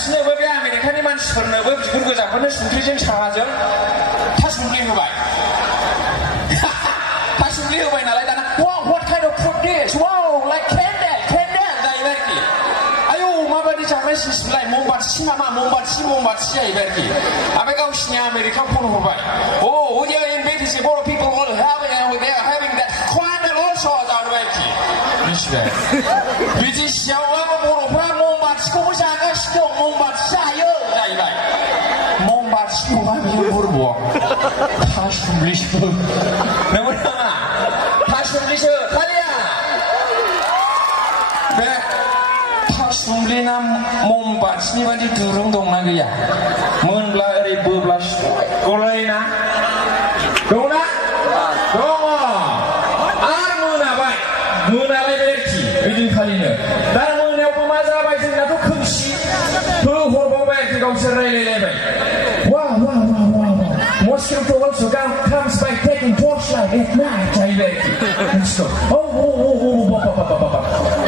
बिसोरनोबो बे आमेरिकानि मानसिफोरनोबो बिगुर गोजाफोरनो संख्रिजों साहाजों थासुमलि होबाय थासुमलि होबाय नालाय दाना what kind of food this wow like candle जाहैबाय आरोखि आयौ माबायदि जानाय सिसलाय ममबाथि नामा ममबाथि जाहैबाय आरोखि ओमफ्राय गावसिनि आमेरिका फन हरबाय oh we are in BTC Bodo people all having and they are having that candle also जाहैबाय आरोखि मिथिबाय BTCआव बर'फ्रा ममबाथिखौबो जागासिनो दं ममबाथि जायो जाहैबाय ममबाथि नङा बियो बर'आव थासुमलिसो नंगौ नामा थासुमलिसो खालिया बे थासुमलिना ममबाथिनि बादि दुरुं दंना गैया मोनब्ला ओरै बोब्ला गलायोना दंना दङ आरो मोनालायबाय आरोखि ओइदिनखालिनो दा मोनायावबो मा जाबाय जोंनाथ' खोमसि होहरबावबाय आरोखि गावसोर रायलायलायबाय Mosquito also comes by taking torchlight at night जाहैबाय आरोखि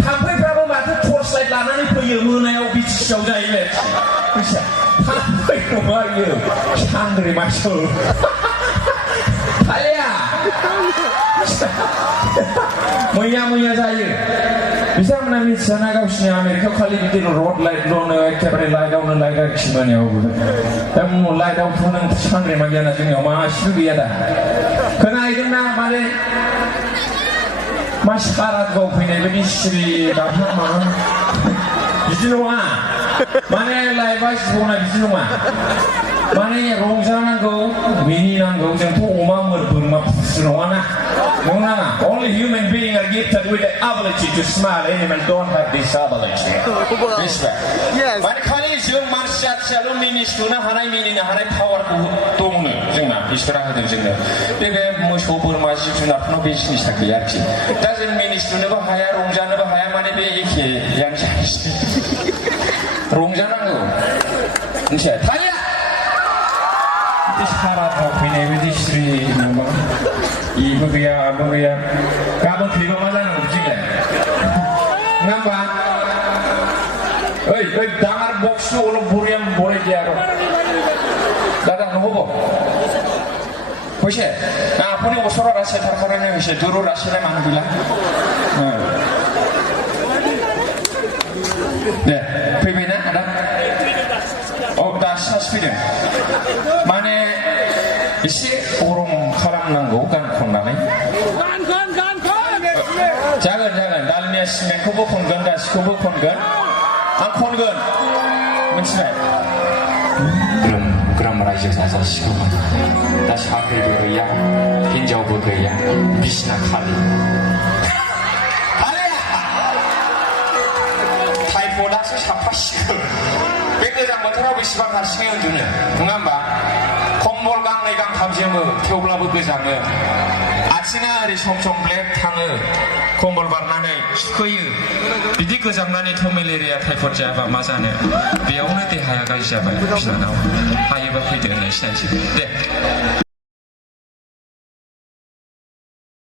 थाम्फैफ्राबो माथो torchlight लानानै फैयो मोनायाव BTCआव जाहैबाय आरोखि थाम्फै नङा इयो सांग्रेमासो थाया मैया जायो बिथांमोना मिथियाना गावसिनि आमेरिकायाव खालि बिदि रड लाइटल'नो एखेबारे लाइटआवनो लाइट आरोखि मोनायावबो दा लाइटआवथ' नों सांग्रेमा गैयाना जोंनियाव मासेबो गैया दा खोनाहैदोंना माने मा सारादुआव फैनाय बायदि सिरि दाबा माबा बिदि नङा माने लाइफआ जिबना बिदि नङा माने रंजानांगौ मिनिनांगौ जोंथ' अमा बोरमा फुसु नङाना नङा only human beings are gifted with the ability to smile animals don't have this ability माने खालि जों मानसि जाथियाल' मिनिस्लुनो हानाय मिनिनो हानाय पावारखौ दंनो जोंना इसोरा होदों जोंनो बे मोसौ बोरमा जिब जुनारफोरनाव बे जिनिसा गैया आरोखि दा जों मिनिस्लुनोबो हाया रंजानोबो हाया माने बे एखेयानो जाहैसै रंजानांगौ मिथिबाय थाया सारादुआव फैनाय बायदि सिरि माबा इबो गैया आबो गैया गाबोन फैबा मा जानांगौ बिदिलाय नङा होमबा ओइ डाঙर बक्सनो অলপ বরিয়াম বড়াই দিয়া আর দাদা নহব কইছে না আপনি ওচৰত আছে তাৰ কাৰণে হৈছে দূৰৰ আছে মানুহবিলাক দে फैबायना आदा दासो फैदों माने एसे गरम खालामनांगौ गान खननानै जागोन दालमिया सिमेन्टखौबो खनगोन गासिखौबो खनगोन आं खनगोन मिथिबाय ग्रोम रायजो जाजासिगौमोन दा साख्रिबो गैया हिनजावबो गैया बिसिना खालि टाइफयडआसो साफासिगोन बे गोजां बोथोराव बेसेबां हारसिङै उन्दुनो नङा होमबा कम्बल गांनै गांथाम जोमो थेवब्लाबो गोजाङो आथिङा ओरै सम ब्लेक थाङो कम्बल बारनानै सुखोयो बिदि गोजांनानैथ' मेलेरिया टाइफयड जायाबा मा जानो बेयावनो देहाया गाज्रि जाबाय बिनानाव हायोबा फैदो होननायसो जानोसै दे